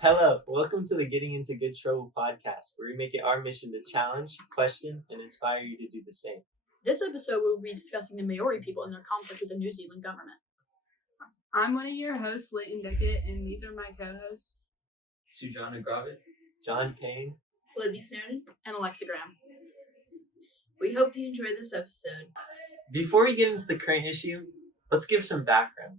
Hello, welcome to the Getting Into Good Trouble podcast, where we make it our mission to challenge, question, and inspire you to do the same. This episode we will be discussing the Maori people and their conflict with the New Zealand government. I'm one of your hosts, Leighton Duckett, and these are my co-hosts. Sujana Gravitt, John Payne, Libby Snowden, And Alexa Graham. we hope you enjoy this episode. Before we get into the current issue, let's give some background.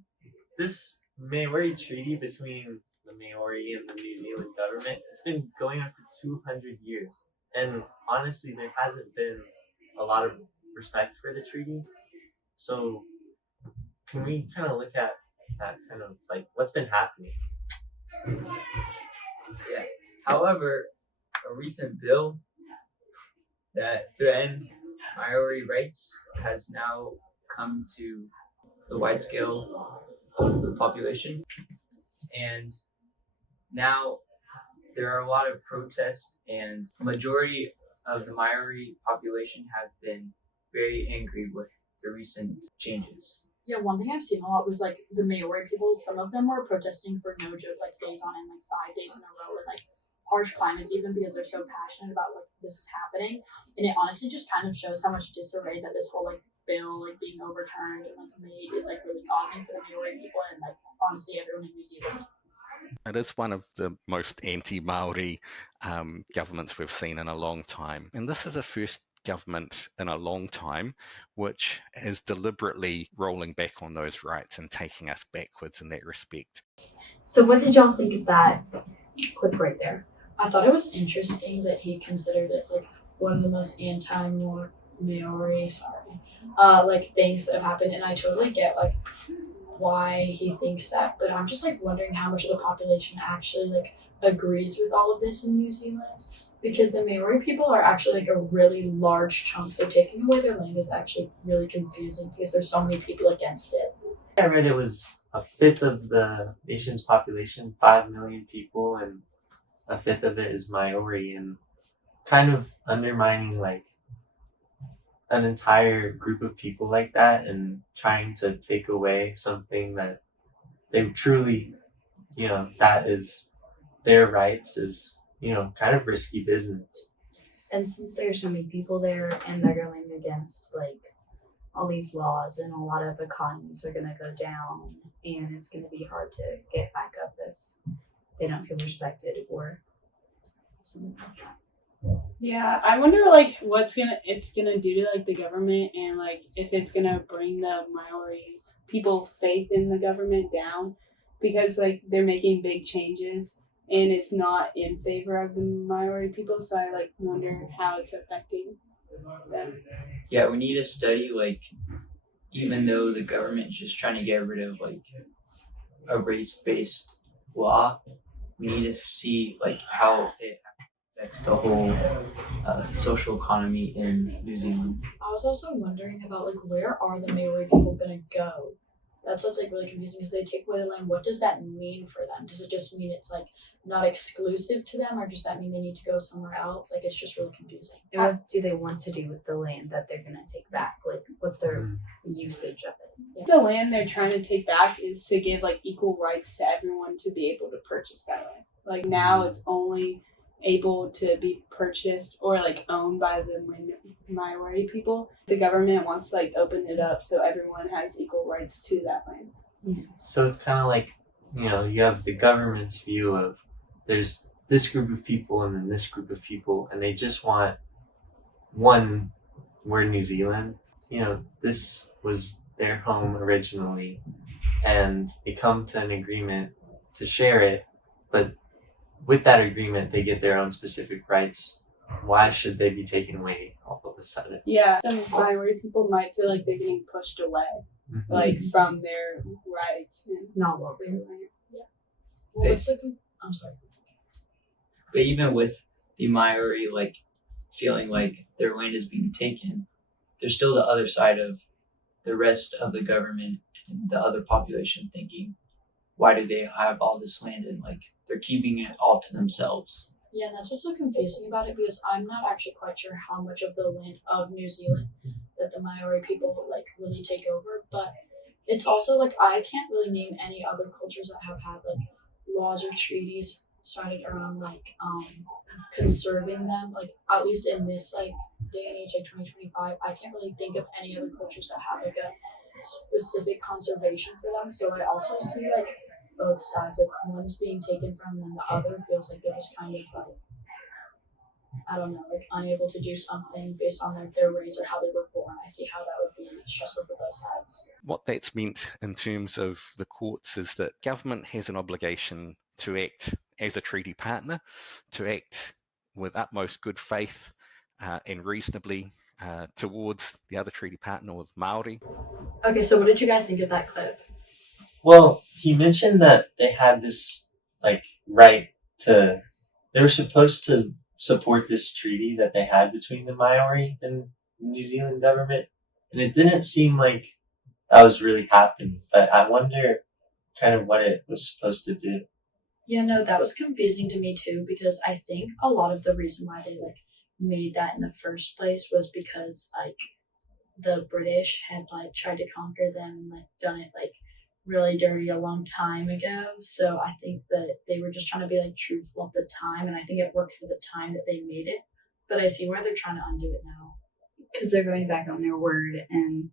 This Maori treaty between the Maori and the New Zealand government, it's been going on for 200 years. And honestly, there hasn't been a lot of respect for the treaty. So can we kind of look at that kind of like what's been happening? Yeah. However, a recent bill that threatened Maori rights has now come to the wide scale of the population. And now there are a lot of protests, and the majority of the Maori population have been very angry with the recent changes. Yeah, one thing I've seen a lot was like the Maori people, some of them were protesting for no joke, like days on end, like 5 days in a row, and like harsh climates even because they're so passionate about like this is happening. And it honestly just kind of shows how much disarray that this whole like bill like being overturned and like made is like really causing for the Maori people and like honestly everyone in New Zealand. It is one of the most anti-Maori governments we've seen in a long time. And this is the first government in a long time which is deliberately rolling back on those rights and taking us backwards in that respect. So what did y'all think of that clip right there? I thought it was interesting that he considered it like one of the most anti-Maori like things that have happened, and I totally get like why he thinks that, but I'm just like wondering how much of the population actually like agrees with all of this in New Zealand, because the Maori people are actually like a really large chunk, so taking away their land is actually really confusing because there's so many people against it. I read it was a fifth of the nation's population, 5 million people, and a fifth of it is Maori, and kind of undermining like an entire group of people like that and trying to take away something that they truly, that is their rights is, kind of risky business. And since there's so many people there and they're going against like all these laws, and a lot of economies are going to go down, and it's going to be hard to get back up if they don't feel respected or something like that. Yeah, I wonder like what's it's gonna do to like the government, and like if it's gonna bring the Maori people faith in the government down, because like they're making big changes and it's not in favor of the Maori people. So I like wonder how it's affecting them. Yeah, we need to study, like, even though the government is just trying to get rid of like a race-based law, we need to see like how it affects the whole social economy in New Zealand. I was also wondering about like where are the Maori people gonna go? That's what's like really confusing, is they take away the land. What does that mean for them? Does it just mean it's like not exclusive to them, or does that mean they need to go somewhere else? Like it's just really confusing. And what do they want to do with the land that they're gonna take back? Like what's their usage of it? The land they're trying to take back is to give like equal rights to everyone to be able to purchase that land. Like now it's only able to be purchased or like owned by the Maori people. The government wants to like open it up so everyone has equal rights to that land. So it's kind of like, you have the government's view of there's this group of people and then this group of people, and they just want one, we're New Zealand. This was their home originally, and they come to an agreement to share it, but with that agreement, they get their own specific rights. Why should they be taken away all of a sudden? Yeah, some Maori people might feel like they're getting pushed away, like from their rights and Not what their land. Well, it's like I'm sorry. But even with the Maori like feeling like their land is being taken, there's still the other side of the rest of the government and the other population thinking, why do they have all this land, and like they're keeping it all to themselves. Yeah, and that's what's so confusing about it, because I'm not actually quite sure how much of the land of New Zealand that the Maori people like really take over, but it's also like I can't really name any other cultures that have had like laws or treaties started around like conserving them. Like at least in this like day and age, like 2025, I can't really think of any other cultures that have like a specific conservation for them. So I also see like both sides. Like one's being taken from, and the other feels like they're just kind of like, I don't know, like unable to do something based on like their race or how they were born. I see how that would be stressful for both sides. What that's meant in terms of the courts is that government has an obligation to act as a treaty partner, to act with utmost good faith and reasonably towards the other treaty partner, with Maori. Okay, so what did you guys think of that clip? Well, he mentioned that they had this like right to. They were supposed to support this treaty that they had between the Maori and the New Zealand government, and it didn't seem like that was really happening. But I wonder kind of what it was supposed to do. Yeah, no, that was confusing to me too, because I think a lot of the reason why they like made that in the first place was because like the British had like tried to conquer them and like done it like really dirty a long time ago. So I think that they were just trying to be like truthful at the time, and I think it worked for the time that they made it. But I see why they're trying to undo it now. Because they're going back on their word and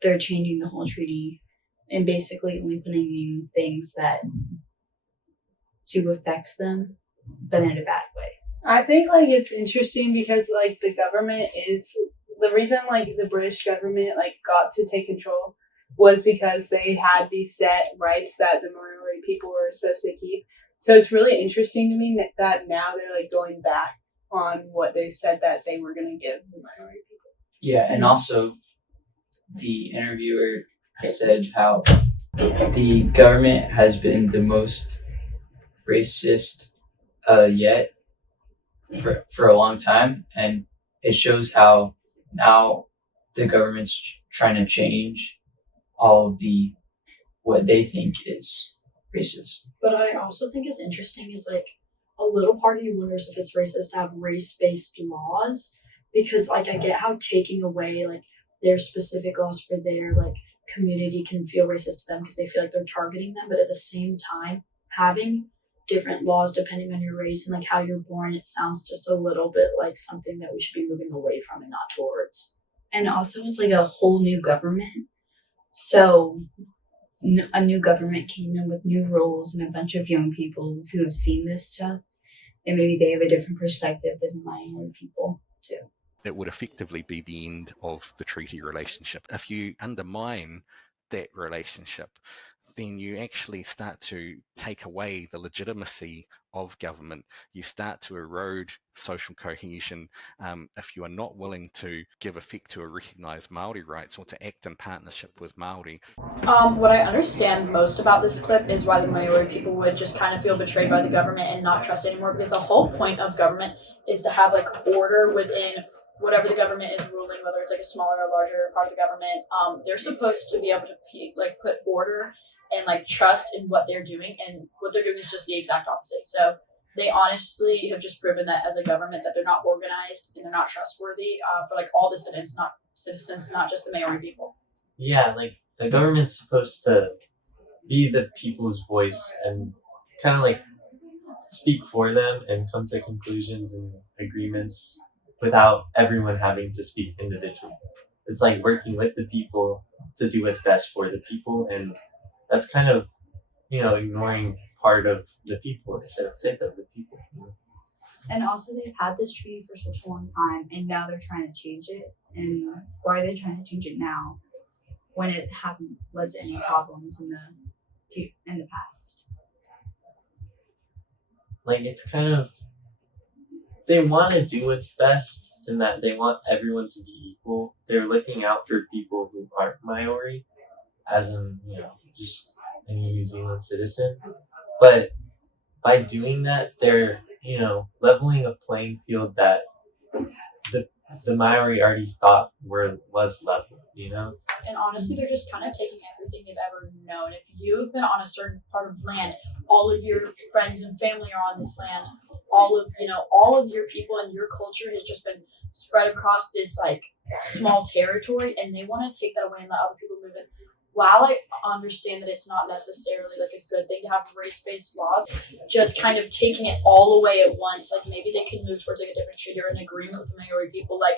they're changing the whole treaty and basically only putting in things that to affect them, but in a bad way. I think like it's interesting because like the government is the reason like the British government like got to take control was because they had these set rights that the Maori people were supposed to keep. So it's really interesting to me that now they're like going back on what they said that they were going to give the Maori people. Yeah, and also the interviewer said how the government has been the most racist yet for a long time, and it shows how now the government's trying to change all of the what they think is racist. But I also think it's interesting is like a little part of you wonders if it's racist to have race-based laws, because like I get how taking away like their specific laws for their like community can feel racist to them because they feel like they're targeting them, but at the same time having different laws depending on your race and like how you're born, it sounds just a little bit like something that we should be moving away from and not towards. And also, it's like a whole new government. So, a new government came in with new rules and a bunch of young people who have seen this stuff. And maybe they have a different perspective than the Maori people, too. It would effectively be the end of the treaty relationship. If you undermine that relationship, then you actually start to take away the legitimacy of government. You start to erode social cohesion if you are not willing to give effect to or recognise Maori rights or to act in partnership with Maori. What I understand most about this clip is why the Maori people would just kind of feel betrayed by the government and not trust anymore, because the whole point of government is to have like order within whatever the government is ruling, whether it's like a smaller or larger part of the government. They're supposed to be able to like put order and like trust in what they're doing, and what they're doing is just the exact opposite. So they honestly have just proven that as a government that they're not organized and they're not trustworthy for like all the citizens, not just the Maori people. Yeah, like the government's supposed to be the people's voice and kind of like speak for them and come to conclusions and agreements without everyone having to speak individually. It's like working with the people to do what's best for the people, and that's kind of, ignoring part of the people instead of fifth of the people. And also, they've had this treaty for such a long time, and now they're trying to change it. And why are they trying to change it now when it hasn't led to any problems in the past? Like, it's kind of, they want to do what's best in that they want everyone to be equal. They're looking out for people who aren't Maori, as in, just any New Zealand citizen. But by doing that, they're, leveling a playing field that the Maori already thought was level, And honestly, they're just kind of taking everything they've ever known. If you've been on a certain part of land, all of your friends and family are on this land. All of your people and your culture has just been spread across this like small territory, and they want to take that away and let other people move it. while I understand that it's not necessarily like a good thing to have race-based laws, just kind of taking it all away at once, like maybe they can move towards like a different treaty or an agreement with the Maori people, like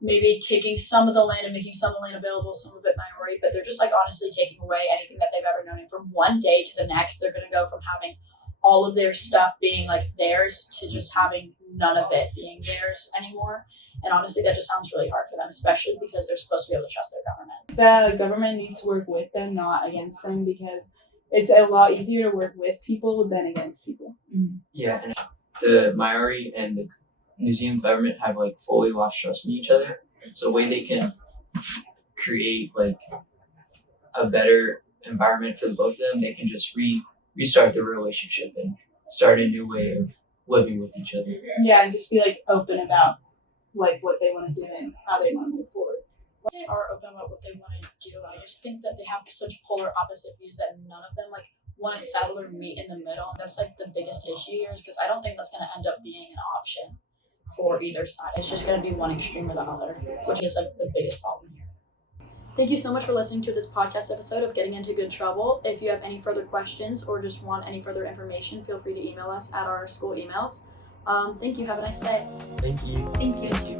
maybe taking some of the land and making some of the land available, some of it Maori, but they're just like honestly taking away anything that they've ever known. And from one day to the next, they're gonna go from having all of their stuff being like theirs to just having none of it being theirs anymore. And honestly, that just sounds really hard for them, especially because they're supposed to be able to trust their government. The government needs to work with them, not against them, because it's a lot easier to work with people than against people. Yeah, and the Maori and the New Zealand government have like fully lost trust in each other. So the way they can create like a better environment for the both of them, they can just restart the relationship and start a new way of living with each other. Yeah, and just be like open about like what they want to do and how they want to move forward. They are open about what they want to do. I just think that they have such polar opposite views that none of them like want to settle or meet in the middle. And that's like the biggest issue here, is because I don't think that's going to end up being an option for either side. It's just going to be one extreme or the other, which is like the biggest problem here. Thank you so much for listening to this podcast episode of Getting Into Good Trouble. If you have any further questions or just want any further information, feel free to email us at our school emails. Thank you. Have a nice day. Thank you. Thank you.